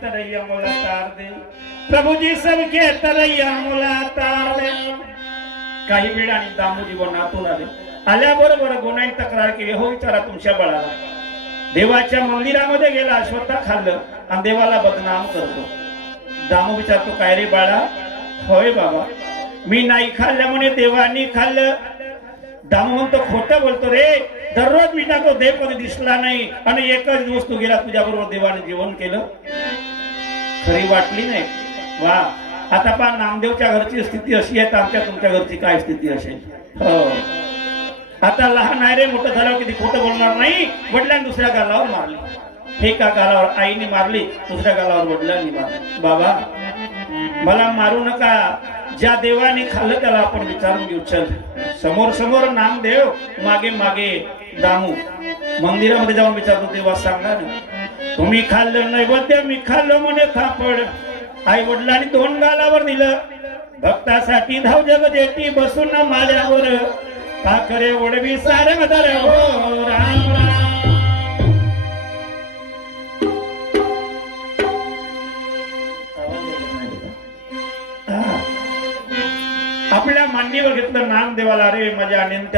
तरैया मोला तार दे प्रभुजी सबके तरैया मोला तार दे। काही वेळाने दामोजी व नातून आल्याबरोबर गुन्ह्याची तक्रार केली, हो विचारा तुमच्या बाळाला देवाच्या मंदिरामध्ये गेला, अश्वत्था खाल्लं आणि देवाला बदनाम करतो। दामू विचारतो, काय रे बाळा? होय बाबा, मी नाही खाल्लं म्हणे देवानी खाल्लं। दामू म्हणतो, खोटं बोलतो रे, दररोज मी तो देव कधी दिसला नाही आणि एकच दिवस तू गेला, तुझ्या बरोबर देवाने जेवण केलं, खरी वाटली नाही। वा, आता पहा नामदेवच्या घरची स्थिती अशी आहे तर आमच्या तुमच्या घरची काय स्थिती असेल। हो, आता लहान आहे रे, मोठं झाल्यावर किती खोटं बोलणार नाही। वडिलांनी दुसऱ्या गालावर मारली, एका गालावर आईने मारली, दुसऱ्या गालावर वडिलांनी मारली। बाबा मला मारू नका, ज्या देवाने खाल्लं त्याला आपण विचारून घेऊ। चल, समोर समोर नामदेव, मागे मागे दामू। मंदिरामध्ये जाऊन विचारतो, देवा सांगा ना, तुम्ही खाल्लं नैवेद्य, मी खाल्लं म्हणे थापड। आई वडिलांनी दोन गालावर दिलं, भक्तासाठी धाव जग देती बसून माल्यावर, पाखरे ओढवी सारंग धर हो राम राम। आपल्या मांडीवर घेतलं नामदेवाला, रे माझ्या अनंत